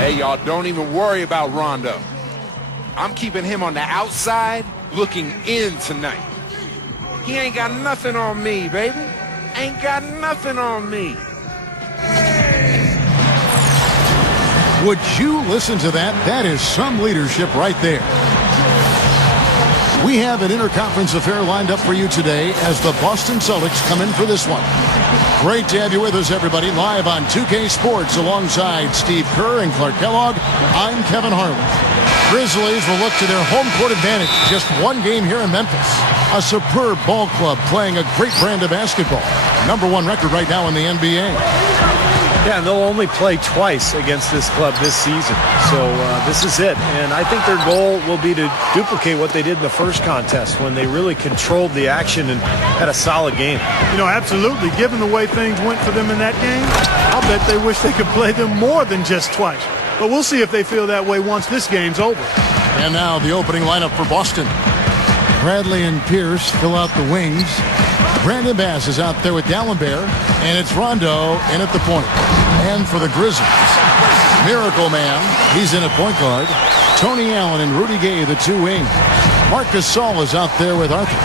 Hey, y'all, don't even worry about Rondo. I'm keeping him on the outside looking in tonight. He ain't got nothing on me, baby. Ain't got nothing on me. Would you listen to that? That is some leadership right there. We have an interconference affair lined up for you today as the Boston Celtics come in for this one. Great to have you with us, everybody, live on 2K Sports alongside Steve Kerr and Clark Kellogg. I'm Kevin Harlan. Grizzlies will look to their home court advantage. Just one game here in Memphis. A superb ball club playing a great brand of basketball. #1 record right now in the NBA. Yeah, and they'll only play twice against this club this season. So this is it. And I think their goal will be to duplicate what they did in the first contest when they really controlled the action and had a solid game. You know, absolutely. Given the way things went for them in that game, I'll bet they wish they could play them more than just twice. But we'll see if they feel that way once this game's over. And now the opening lineup for Boston. Bradley and Pierce fill out the wings. Brandon Bass is out there with Dallenberg, and it's Rondo in at the point. And for the Grizzlies, Miracle Man, he's in at point guard. Tony Allen and Rudy Gay, the two wings. Marc Gasol is out there with Arthur.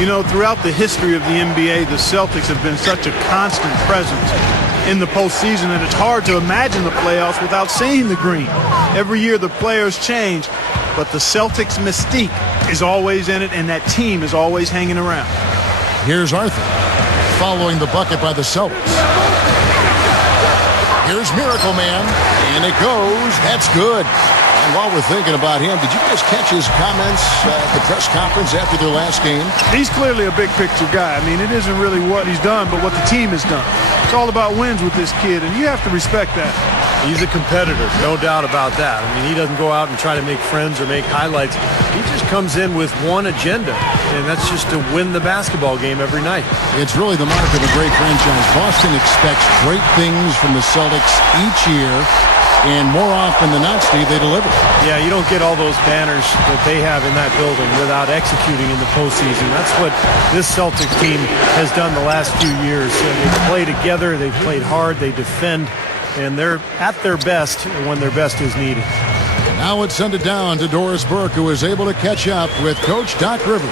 You know, throughout the history of the NBA, the Celtics have been such a constant presence in the postseason that it's hard to imagine the playoffs without seeing the green. Every year the players change, but the Celtics mystique is always in it, and that team is always hanging around. Here's Arthur, following the bucket by the Celtics. Here's Miracle Man, and it goes. That's good. And while we're thinking about him, did you guys catch his comments at the press conference after their last game? He's clearly a big-picture guy. I mean, it isn't really what he's done, but what the team has done. It's all about wins with this kid, and you have to respect that. He's a competitor, no doubt about that. I mean, he doesn't go out and try to make friends or make highlights. He just comes in with one agenda, and that's just to win the basketball game every night. It's really the mark of a great franchise. Boston expects great things from the Celtics each year, and more often than not, Steve, they deliver. Yeah, you don't get all those banners that they have in that building without executing in the postseason. That's what this Celtic team has done the last few years. They play together, they played hard, they defend, and they're at their best when their best is needed. Now it's sent it down to Doris Burke, who is able to catch up with Coach Doc Rivers.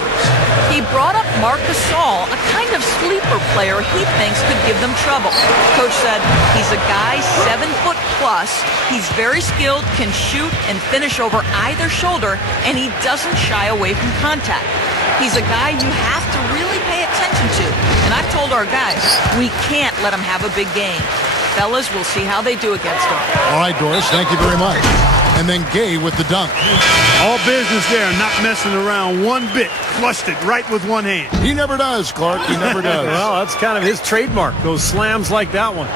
He brought up Marc Gasol, a kind of sleeper player he thinks could give them trouble. Coach said he's a guy 7 foot plus, he's very skilled, can shoot and finish over either shoulder, and he doesn't shy away from contact. He's a guy you have to really pay attention to. And I've told our guys, we can't let him have a big game. Fellas, we'll see how they do against him. All right, Doris, thank you very much. And then Gay with the dunk. All business there, not messing around one bit. Flushed it right with one hand. He never does, Clark. He never does. Well, that's kind of his trademark, those slams like that one.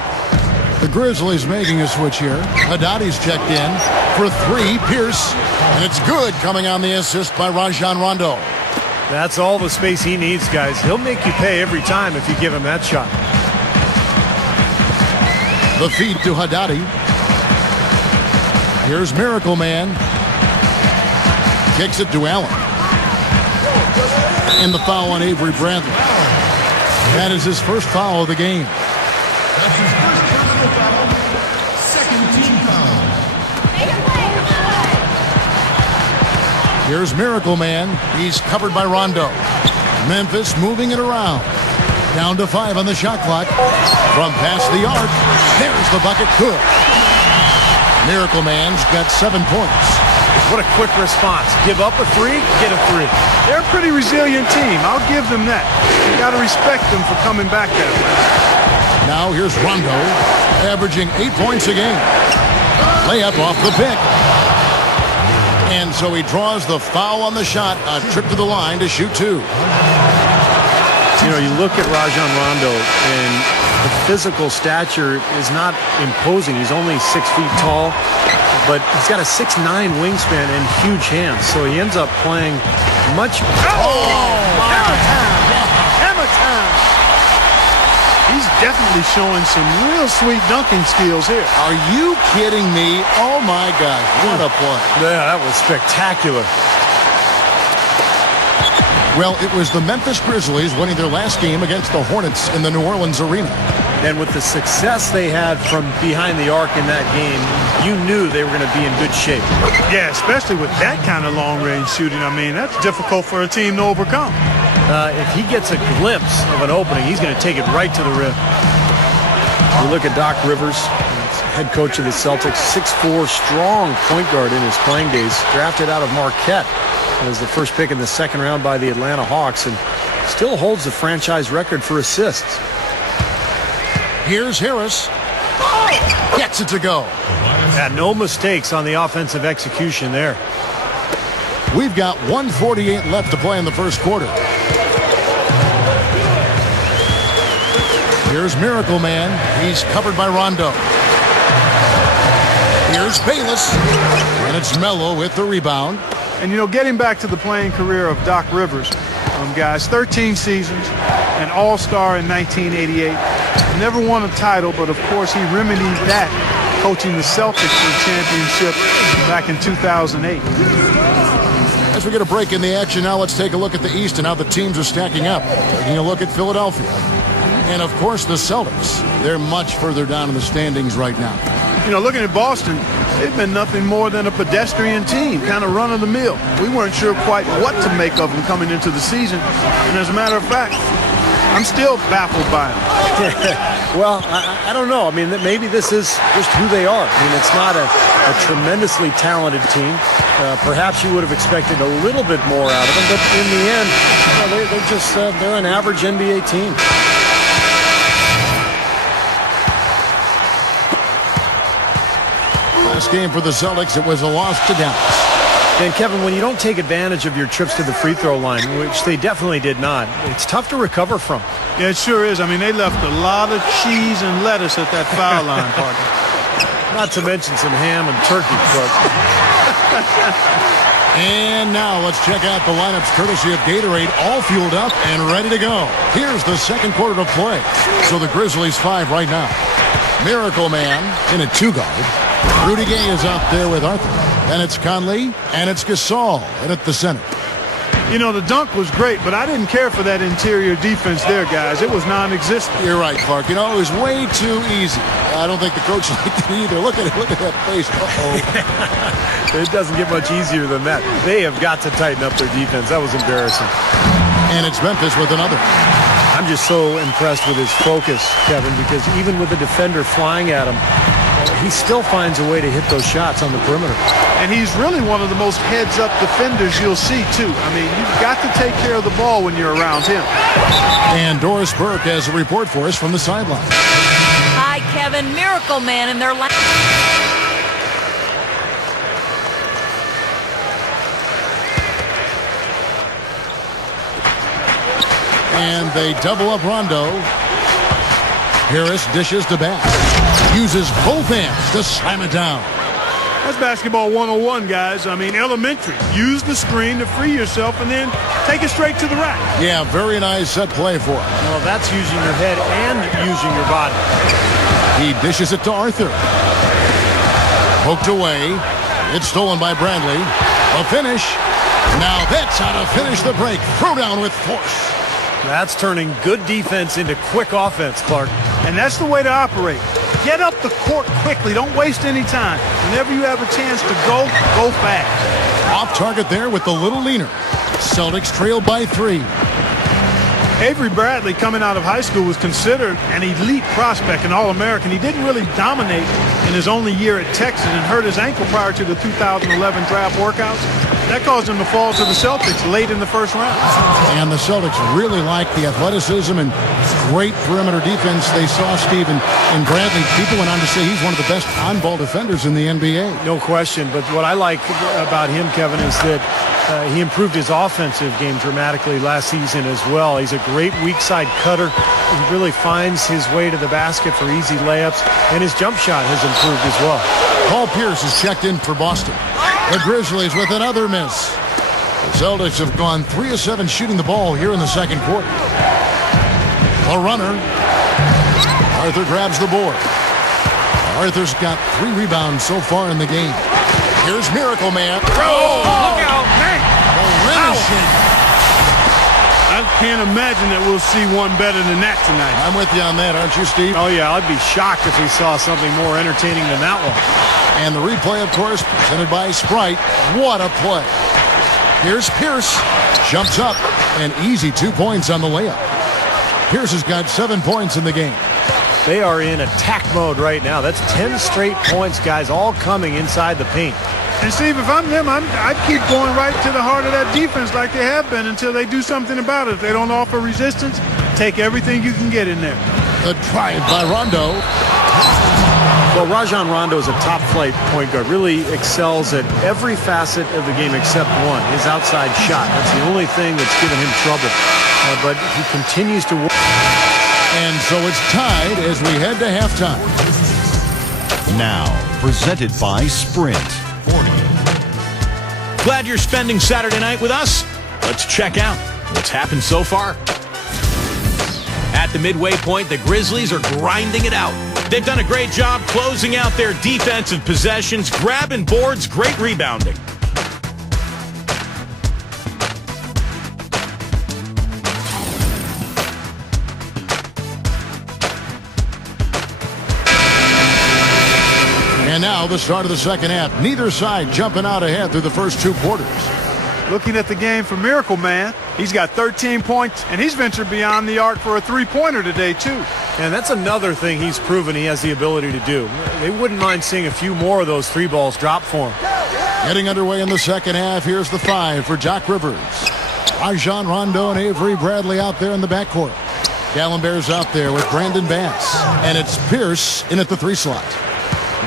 The Grizzlies making a switch here. Haddadi's checked in for three. Pierce, and it's good, coming on the assist by Rajon Rondo. That's all the space he needs, guys. He'll make you pay every time if you give him that shot. The feed to Haddadi. Here's Miracle Man. Kicks it to Allen. And the foul on Avery Bradley. That is his first foul of the game. That's his first personal foul. Second team foul. Here's Miracle Man. He's covered by Rondo. Memphis moving it around. Down to 5 on the shot clock. From past the arc. There's the bucket. Good. Miracle Man's got 7 points. What a quick response. Give up a three, get a three. They're a pretty resilient team. I'll give them that. You got to respect them for coming back that way. Now here's Rondo, averaging 8 points a game. Layup off the pick. And so he draws the foul on the shot. A trip to the line to shoot 2. You know, you look at Rajon Rondo, and the physical stature is not imposing. He's only 6 feet tall, but he's got a 6'9" wingspan and huge hands. So he ends up playing much. Hammer time! Hammer time! He's definitely showing some real sweet dunking skills here. Are you kidding me? Oh my gosh, what a play. Yeah, that was spectacular. Well, it was the Memphis Grizzlies winning their last game against the Hornets in the New Orleans arena. And with the success they had from behind the arc in that game, you knew they were going to be in good shape. Yeah, especially with that kind of long-range shooting. I mean, that's difficult for a team to overcome. If he gets a glimpse of an opening, he's going to take it right to the rim. You look at Doc Rivers, head coach of the Celtics, 6'4", strong point guard in his playing days, drafted out of Marquette as the first pick in the second round by the Atlanta Hawks, and still holds the franchise record for assists. Here's Harris. Gets it to go. Yeah, no mistakes on the offensive execution there. We've got 1:48 left to play in the first quarter. Here's Miracle Man. He's covered by Rondo. Here's Bayless. And it's Melo with the rebound. And, you know, getting back to the playing career of Doc Rivers, guys, 13 seasons, an all-star in 1988. Never won a title, but, of course, he remedied that coaching the Celtics for the championship back in 2008. As we get a break in the action now, let's take a look at the East and how the teams are stacking up. Taking a look at Philadelphia. And, of course, the Celtics. They're much further down in the standings right now. You know, looking at Boston, they've been nothing more than a pedestrian team, kind of run-of-the-mill. We weren't sure quite what to make of them coming into the season. And as a matter of fact, I'm still baffled by them. Well, I don't know. I mean, maybe this is just who they are. I mean, it's not a tremendously talented team. Perhaps you would have expected a little bit more out of them, but in the end, you know, they're just they're an average NBA team. Last game for the Celtics, it was a loss to Dallas. And, Kevin, when you don't take advantage of your trips to the free throw line, which they definitely did not, it's tough to recover from. Yeah, it sure is. I mean, they left a lot of cheese and lettuce at that foul line, partner. Not to mention some ham and turkey, Clark. And now let's check out the lineups courtesy of Gatorade, all fueled up and ready to go. Here's the second quarter to play. So the Grizzlies 5 right now. Miracle Man in a 2-guard. Rudy Gay is out there with Arthur. And it's Conley, and it's Gasol, and at the center. You know, the dunk was great, but I didn't care for that interior defense there, guys. It was non-existent. You're right, Clark. You know, it was way too easy. I don't think the coach liked it either. Look at it. Look at that face. Uh-oh. It doesn't get much easier than that. They have got to tighten up their defense. That was embarrassing. And it's Memphis with another. I'm just so impressed with his focus, Kevin, because even with the defender flying at him, he still finds a way to hit those shots on the perimeter. And he's really one of the most heads-up defenders you'll see, too. I mean, you've got to take care of the ball when you're around him. And Doris Burke has a report for us from the sideline. Hi, Kevin. Miracle Man in their line. And they double up Rondo. Harris dishes to Bass. Uses both hands to slam it down. That's basketball 101, guys. I mean, elementary. Use the screen to free yourself and then take it straight to the rack. Yeah, very nice set play for him. Well, that's using your head and using your body. He dishes it to Arthur. Poked away. It's stolen by Bradley. A finish. Now that's how to finish the break. Throw down with force. That's turning good defense into quick offense, Clark. And that's the way to operate. Get up the court quickly. Don't waste any time. Whenever you have a chance to go fast. Off target there with the little leaner. Celtics trail by 3. Avery Bradley, coming out of high school, was considered an elite prospect, an All-American. He didn't really dominate in his only year at Texas and hurt his ankle prior to the 2011 draft workouts. That caused him to fall to the Celtics late in the first round. And the Celtics really like the athleticism and great perimeter defense they saw, Steve, and Bradley. People went on to say he's one of the best on-ball defenders in the NBA. No question, but what I like about him, Kevin, is that he improved his offensive game dramatically last season as well. He's a great weak side cutter. He really finds his way to the basket for easy layups, and his jump shot has improved as well. Paul Pierce is checked in for Boston. The Grizzlies with another miss. The Celtics have gone 3 of 7 shooting the ball here in the second quarter. A runner. Arthur grabs the board. Arthur's got 3 rebounds so far in the game. Here's Miracle Man. Oh, look out, man. A rim shake. I can't imagine that we'll see one better than that tonight. I'm with you on that, aren't you, Steve? Oh, yeah, I'd be shocked if we saw something more entertaining than that one. And the replay, of course, presented by Sprite. What a play. Here's Pierce. Jumps up. And easy 2 points on the layup. Pierce has got 7 points in the game. They are in attack mode right now. That's 10 straight points, guys, all coming inside the paint. And, Steve, if I'm them, I'd keep going right to the heart of that defense like they have been until they do something about it. If they don't offer resistance, take everything you can get in there. The drive by Rondo. Well, Rajon Rondo is a top-flight point guard. Really excels at every facet of the game except one, his outside shot. That's the only thing that's given him trouble. But he continues to work. And so it's tied as we head to halftime. Now, presented by Sprint. Glad you're spending Saturday night with us. Let's check out what's happened so far. At the midway point, the Grizzlies are grinding it out. They've done a great job closing out their defensive possessions, grabbing boards, great rebounding. And now the start of the second half. Neither side jumping out ahead through the first 2 quarters. Looking at the game for Miracle Man, he's got 13 points, and he's ventured beyond the arc for a three-pointer today, too. And that's another thing he's proven he has the ability to do. They wouldn't mind seeing a few more of those 3 balls drop for him. Getting underway in the second half. Here's the 5 for Doc Rivers. Rajon Rondo and Avery Bradley out there in the backcourt. Gallenberg's out there with Brandon Bass. And it's Pierce in at the 3 slot.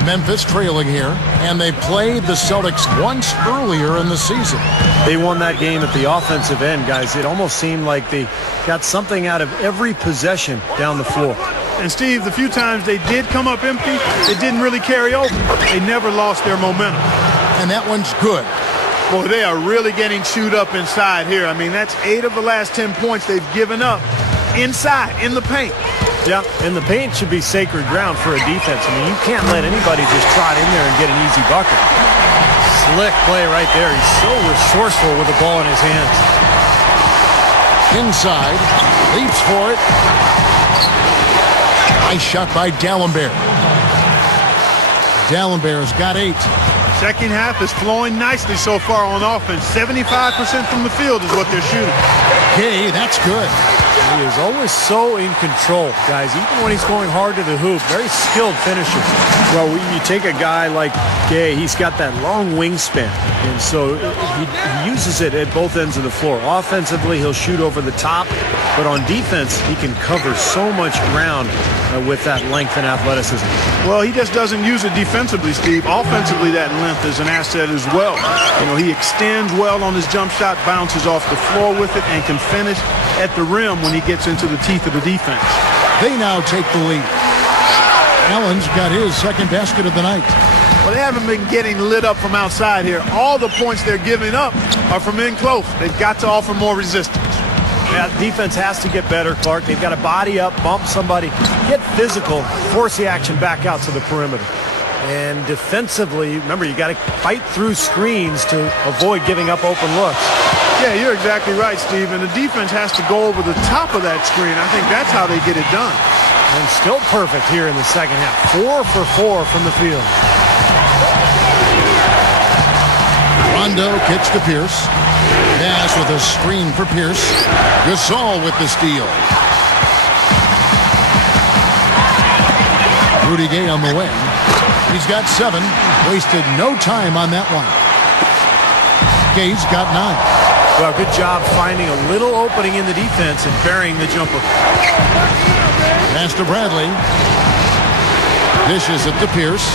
Memphis trailing here, and they played the Celtics once earlier in the season. They won that game at the offensive end, guys. It almost seemed like they got something out of every possession down the floor. And, Steve, the few times they did come up empty, it didn't really carry over. They never lost their momentum. And that one's good. Boy, they are really getting chewed up inside here. I mean, that's 8 of the last 10 points they've given up inside, in the paint. Yeah, and the paint should be sacred ground for a defense. I mean, you can't let anybody just trot in there and get an easy bucket. Slick play right there. He's so resourceful with the ball in his hands. Inside, leaps for it. Nice shot by Gallenberg. Gallenberg's got 8. Second half is flowing nicely so far on offense. 75% from the field is what they're shooting. Okay, that's good. He is always so in control, guys, even when he's going hard to the hoop. Very skilled finisher. Well, you take a guy like Gay, he's got that long wingspan, and so he uses it at both ends of the floor. Offensively, he'll shoot over the top, but on defense, he can cover so much ground with that length and athleticism. Well, he just doesn't use it defensively, Steve. Offensively, that length is an asset as well. You know, he extends well on his jump shot, bounces off the floor with it, and can finish at the rim when he gets into the teeth of the defense. They now take the lead. Allen's got his second basket of the night. Well, they haven't been getting lit up from outside here. All the points they're giving up are from in close. They've got to offer more resistance. Yeah, defense has to get better, Clark. They've got to body up, bump somebody, get physical, force the action back out to the perimeter. And defensively, remember, you got to fight through screens to avoid giving up open looks. Yeah, you're exactly right, Steve. And the defense has to go over the top of that screen. I think that's how they get it done. And still perfect here in the second half. 4 for 4 from the field. Rondo kicks to Pierce. Bass with a screen for Pierce. Gasol with the steal. Rudy Gay on the wing. He's got 7. Wasted no time on that one. Gay's got 9. Well, good job finding a little opening in the defense and burying the jumper. Pass to Bradley. Dishes it to Pierce.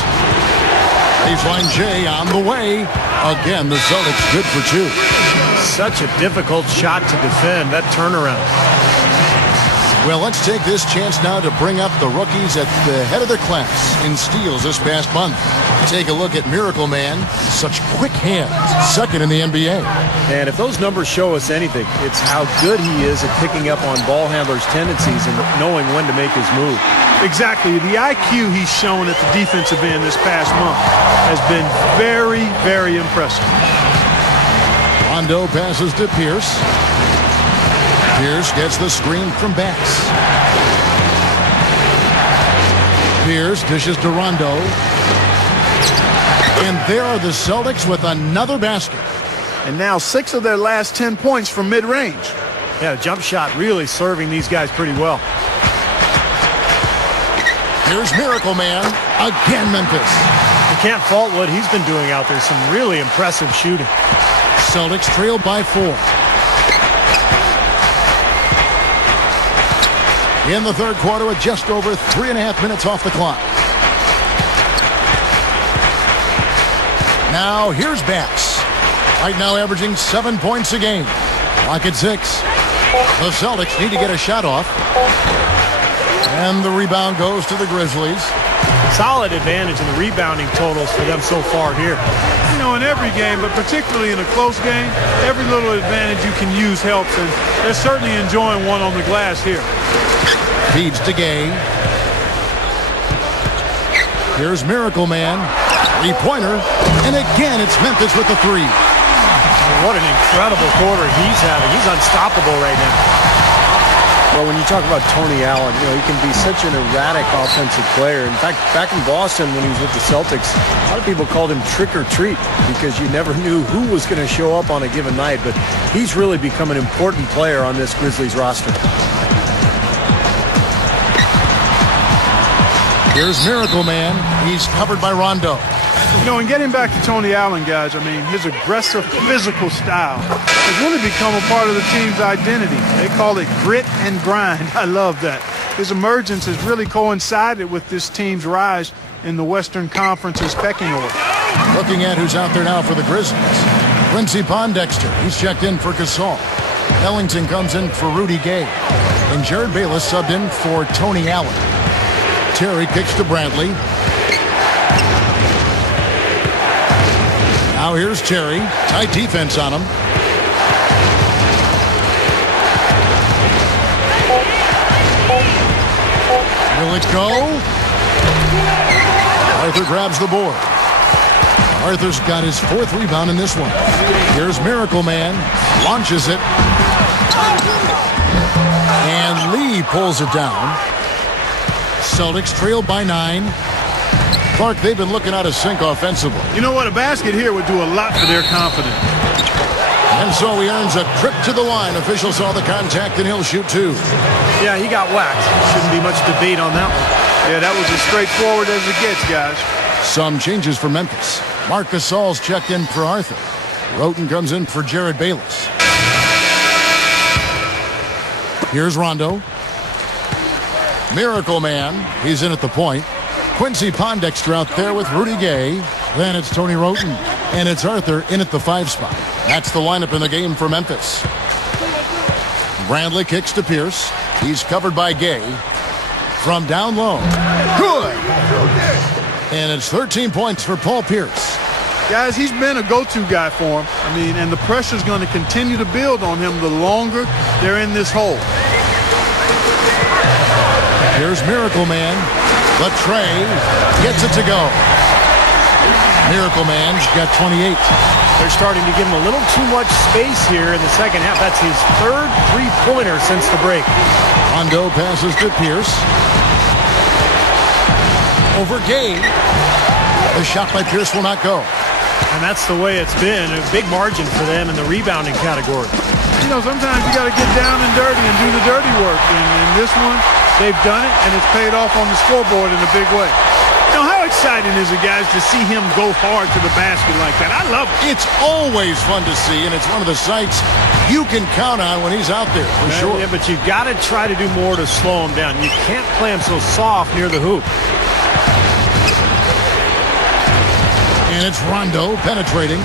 Baseline J on the way. Again, the Celtics good for 2. Such a difficult shot to defend, that turnaround. Well, let's take this chance now to bring up the rookies at the head of their class in steals this past month. Take a look at Miracle Man. Such quick hands. Second in the NBA. And if those numbers show us anything, it's how good he is at picking up on ball handlers' tendencies and knowing when to make his move. Exactly. The IQ he's shown at the defensive end this past month has been very, very impressive. Rondo passes to Pierce. Pierce gets the screen from Bax. Pierce dishes to Rondo. And there are the Celtics with another basket. And now 6 of their last 10 points from mid-range. Yeah, jump shot really serving these guys pretty well. Here's Miracle Man. Again, Memphis. You can't fault what he's been doing out there. Some really impressive shooting. Celtics trailed by 4. In the third quarter with just over 3.5 minutes off the clock. Now here's Bax. Right now averaging 7 points a game. Clock at 6. The Celtics need to get a shot off. And the rebound goes to the Grizzlies. Solid advantage in the rebounding totals for them so far here. You know, in every game, but particularly in a close game, every little advantage you can use helps, and they're certainly enjoying one on the glass here. Feeds to Gay. Here's Miracle Man. Three-pointer. And again, it's Memphis with the 3. What an incredible quarter he's having. He's unstoppable right now. Well, when you talk about Tony Allen, you know, he can be such an erratic offensive player. In fact, back in Boston when he was with the Celtics, a lot of people called him trick or treat because you never knew who was going to show up on a given night. But he's really become an important player on this Grizzlies roster. Here's Miracle Man. He's covered by Rondo. You know, and getting back to Tony Allen, guys, I mean, his aggressive physical style has really become a part of the team's identity. They call it grit and grind. I love that. His emergence has really coincided with this team's rise in the Western Conference's pecking order. Looking at who's out there now for the Grizzlies. Quincy Pondexter, he's checked in for Gasol. Ellington comes in for Rudy Gay. And Jared Bayless subbed in for Tony Allen. Terry kicks to Bradley. Now here's Terry. Tight defense on him. Will it go? Arthur grabs the board. Arthur's got his 4th rebound in this one. Here's Miracle Man. Launches it. And Lee pulls it down. Celtics trail by 9. Clark, they've been looking out of sync offensively. You know what? A basket here would do a lot for their confidence. And so he earns a trip to the line. Officials saw the contact, and he'll shoot 2. Yeah, he got whacked. Shouldn't be much debate on that one. Yeah, that was as straightforward as it gets, guys. Some changes for Memphis. Marc Gasol's checked in for Arthur. Roten comes in for Jared Bayless. Here's Rondo. Miracle Man. He's in at the point. Quincy Pondexter out there with Rudy Gay. Then it's Tony Roten. And it's Arthur in at the 5 spot. That's the lineup in the game for Memphis. Bradley kicks to Pierce. He's covered by Gay. From down low. Good! And it's 13 points for Paul Pierce. Guys, he's been a go-to guy for him. I mean, and the pressure's going to continue to build on him the longer they're in this hole. Here's Miracle Man. The tray gets it to go. Miracle Man's got 28. They're starting to give him a little too much space here in the second half. That's his 3rd three-pointer since the break. Rondo passes to Pierce. Over Gay. The shot by Pierce will not go. And that's the way it's been. A big margin for them in the rebounding category. You know, sometimes you got to get down and dirty and do the dirty work. And in this one, they've done it, and it's paid off on the scoreboard in a big way. You know, how exciting is it, guys, to see him go hard to the basket like that? I love it. It's always fun to see, and it's one of the sights you can count on when he's out there, for sure. Yeah, but you've got to try to do more to slow him down. You can't play him so soft near the hoop. And it's Rondo penetrating.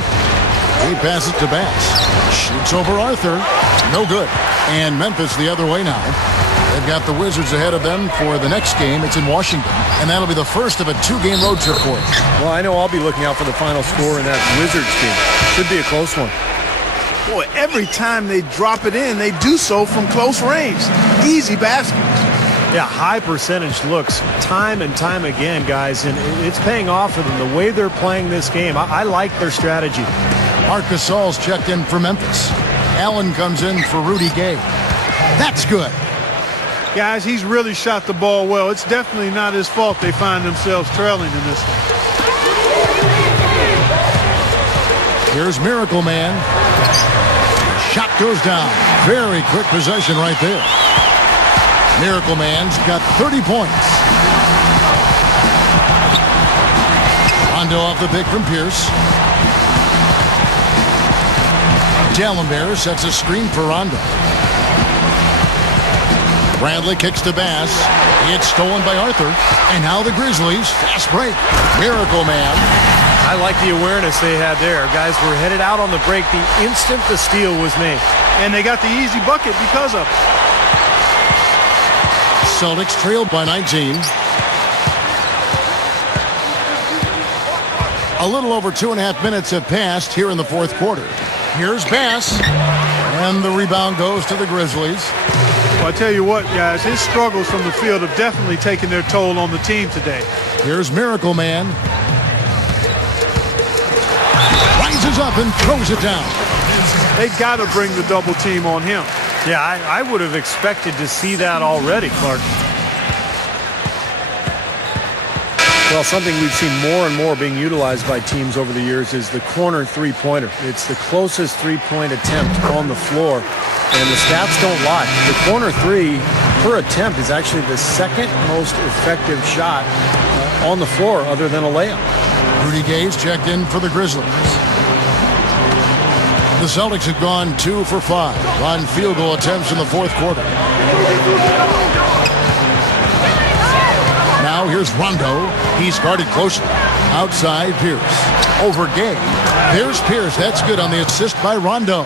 He passes to Bax. Shoots over Arthur. No good. And Memphis the other way now. They've got the Wizards ahead of them for the next game. It's in Washington. And that'll be the first of a 2-game road trip for them. Well, I know I'll be looking out for the final score in that Wizards game. Should be a close one. Boy, every time they drop it in, they do so from close range. Easy baskets. Yeah, high percentage looks time and time again, guys, and it's paying off for them the way they're playing this game. I like their strategy. Marc Gasol's checked in for Memphis. Allen comes in for Rudy Gay. That's good. Guys, he's really shot the ball well. It's definitely not his fault they find themselves trailing in this one. Here's Miracle Man. Shot goes down. Very quick possession right there. Miracle Man's got 30 points. Rondo off the pick from Pierce. Dallenberg sets a screen for Rondo. Bradley kicks to Bass. It's stolen by Arthur. And now the Grizzlies. Fast break. Miracle Man. I like the awareness they had there. Guys were headed out on the break the instant the steal was made. And they got the easy bucket because of it. Celtics trailed by 19. A little over 2.5 minutes have passed here in the fourth quarter. Here's Bass. And the rebound goes to the Grizzlies. Well, I tell you what, guys, his struggles from the field have definitely taken their toll on the team today. Here's Miracle Man. Rises up and throws it down. They got to bring the double team on him. Yeah, I would have expected to see that already, Clark. Well, something we've seen more and more being utilized by teams over the years is the corner three-pointer. It's the closest three-point attempt on the floor, and the stats don't lie. The corner three per attempt is actually the second most effective shot on the floor other than a layup. Rudy Gay's checked in for the Grizzlies. The Celtics have gone 2 for 5 on field goal attempts in the fourth quarter. Now here's Rondo. He's guarded closely. Outside Pierce. Over Gay. There's Pierce. That's good on the assist by Rondo.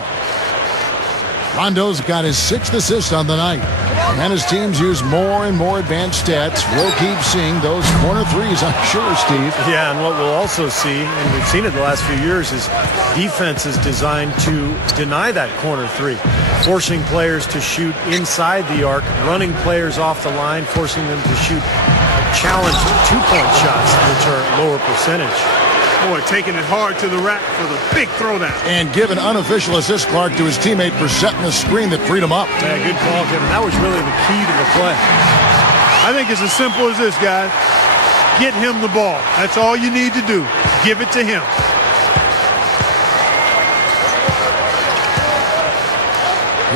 Rondo's got his 6th assist on the night. And as teams use more and more advanced stats, we'll keep seeing those corner threes, I'm sure, Steve. Yeah, and what we'll also see, and we've seen it the last few years, is defense is designed to deny that corner three, forcing players to shoot inside the arc, running players off the line, forcing them to shoot challenged two-point shots, which are lower percentage. Boy, taking it hard to the rack for the big throwdown. And give an unofficial assist, Clark, to his teammate for setting a screen that freed him up. Yeah, good call, Kevin. That was really the key to the play. I think it's as simple as this, guys. Get him the ball. That's all you need to do. Give it to him.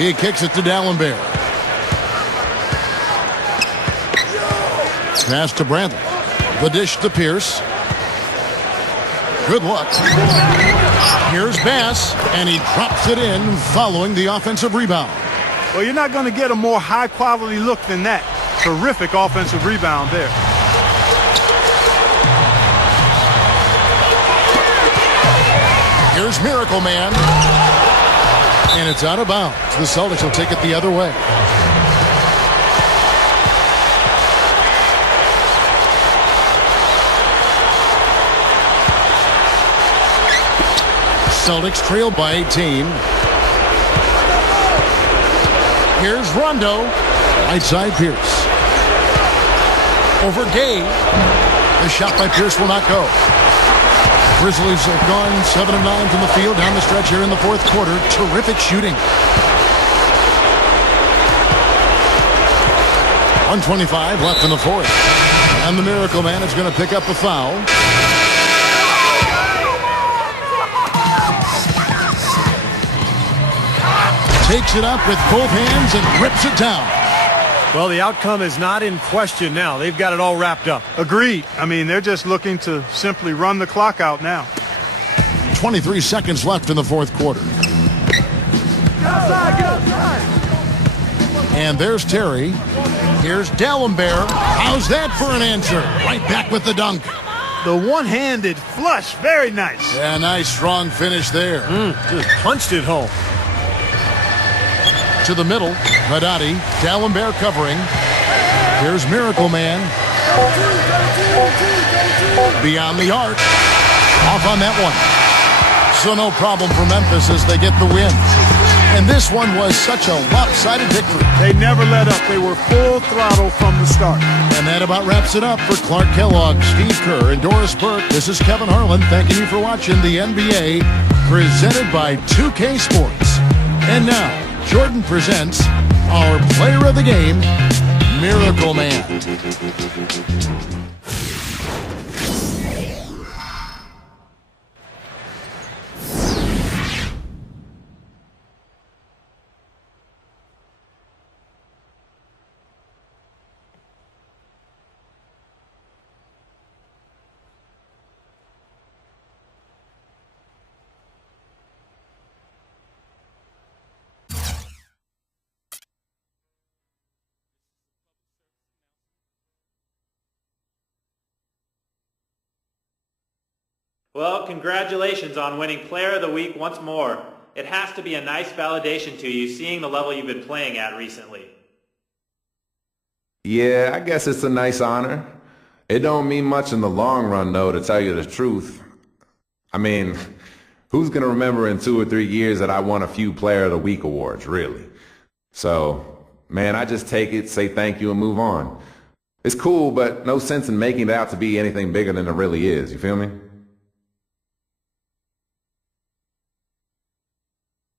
He kicks it to Dallenberg. Pass to Bradley. The dish to Pierce. Good luck. Here's Bass, and he drops it in following the offensive rebound. Well, you're not going to get a more high-quality look than that. Terrific offensive rebound there. Here's Miracle Man. And it's out of bounds. The Celtics will take it the other way. Celtics trail by 18. Here's Rondo. Right side Pierce. Over Gay. The shot by Pierce will not go. Grizzlies have gone 7 of 9 from the field down the stretch here in the fourth quarter. Terrific shooting. 1:25 left in the fourth. And the Miracle Man is going to pick up a foul. Takes it up with both hands and rips it down. Well, the outcome is not in question now. They've got it all wrapped up. Agreed. I mean, they're just looking to simply run the clock out now. 23 seconds left in the fourth quarter. Get outside. And there's Terry. Here's Dallenberg. How's that for an answer? Right back with the dunk. The one-handed flush. Very nice. Yeah, nice strong finish there. Just punched it home. To the middle, Haddadi, Dallenberg covering. Here's Miracle Man. Beyond the arc. Off on that one. So no problem for Memphis as they get the win. And this one was such a lopsided victory. They never let up. They were full throttle from the start. And that about wraps it up for Clark Kellogg, Steve Kerr, and Doris Burke. This is Kevin Harlan thanking you for watching the NBA presented by 2K Sports. And now, Jordan presents our player of the game, Miracle Man. Well, congratulations on winning Player of the Week once more. It has to be a nice validation to you seeing the level you've been playing at recently. Yeah, I guess it's a nice honor. It don't mean much in the long run, though, to tell you the truth. I mean, who's going to remember in 2 or 3 years that I won a few Player of the Week awards, really? So, man, I just take it, say thank you, and move on. It's cool, but no sense in making it out to be anything bigger than it really is, you feel me?